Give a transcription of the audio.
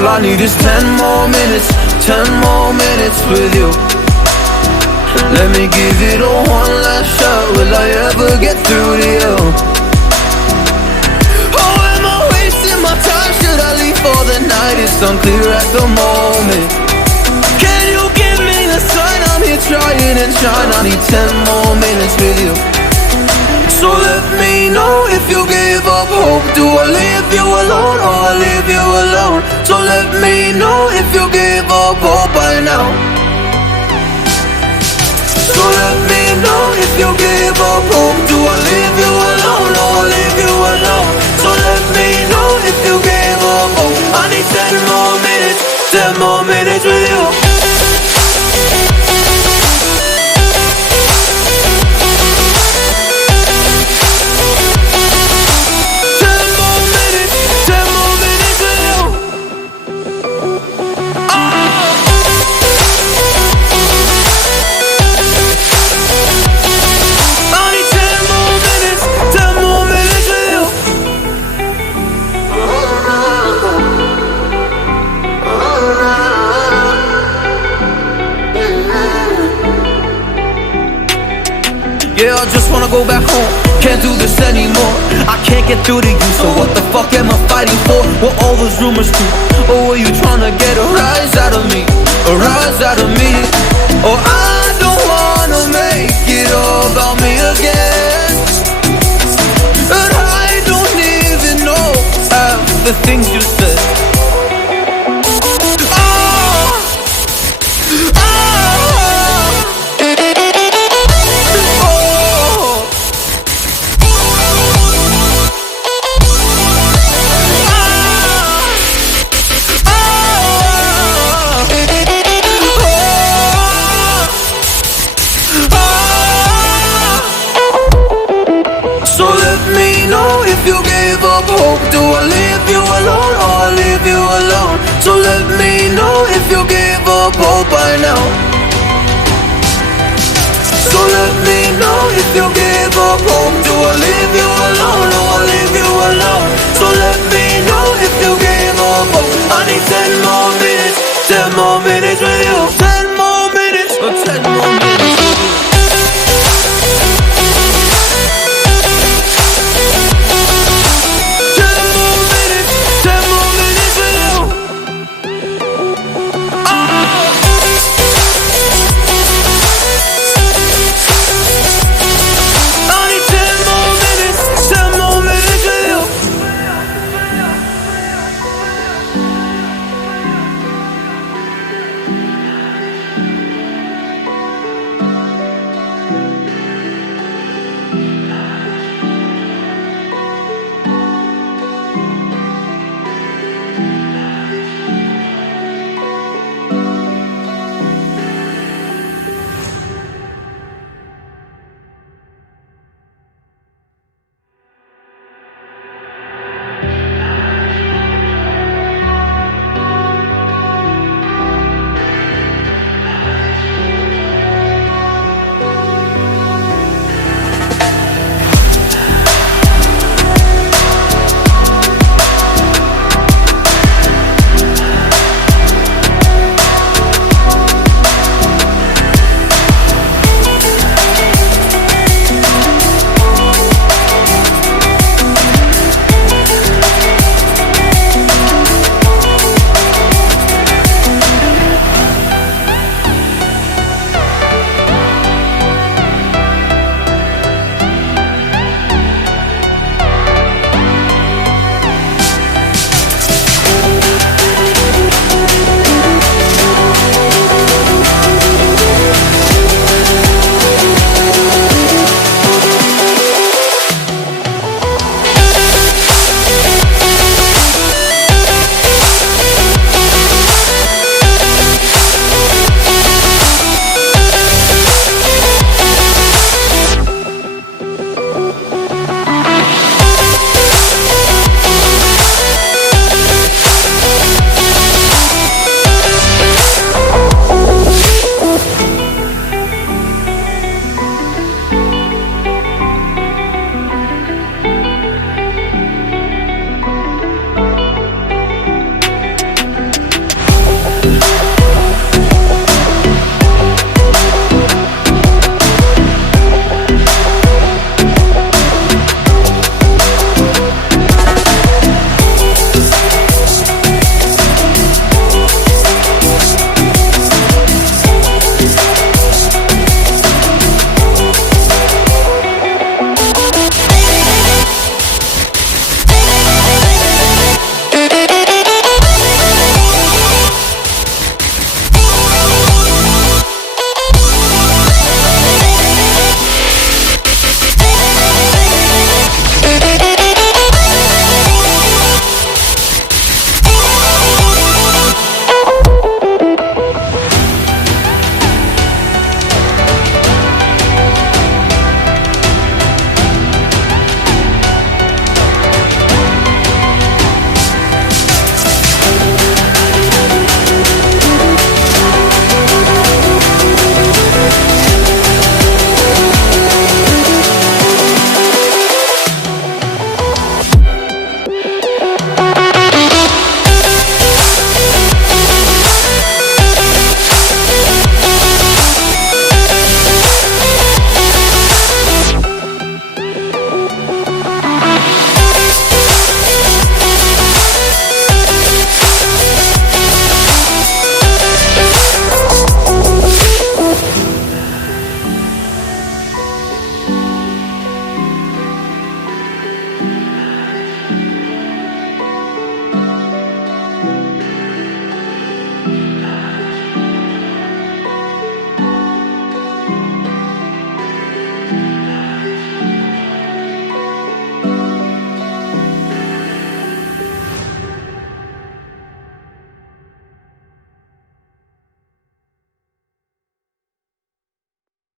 All I need is 10 more minutes, 10 more minutes with you. Let me give it a one last shot. Will I ever get through to you? Oh, am I wasting my time? Should I leave for the night? It's unclear at the moment. Can you give me a sign? I'm here trying and trying. I need 10 more minutes with you. So let me know if you gave up hope. Do I leave you alone or I leave you alone? So let me know if you gave up hope by now. So let me know if you gave up hope. Do I leave you alone or I leave you alone? So let me know if you gave up hope. I need 10 more minutes, 10 more minutes with you. Yeah, I just wanna go back home. Can't do this anymore. I can't get through to you, so what the fuck am I fighting for? What all those rumors do? Or were you trying to get a rise out of me? A rise out of me? Or I don't wanna make it all about me again. And I don't even know half the things you said. So let me know if you gave up hope. Do I leave you alone or I leave you alone? So let me know if you gave up hope by now. So let me know if you gave up hope. Do I leave you alone or I leave you alone? So let me know if you gave up hope. I need 10 more minutes, 10 more minutes with you. 10 more minutes, 10 more minutes with you. I need 10 more minutes, 10 more minutes.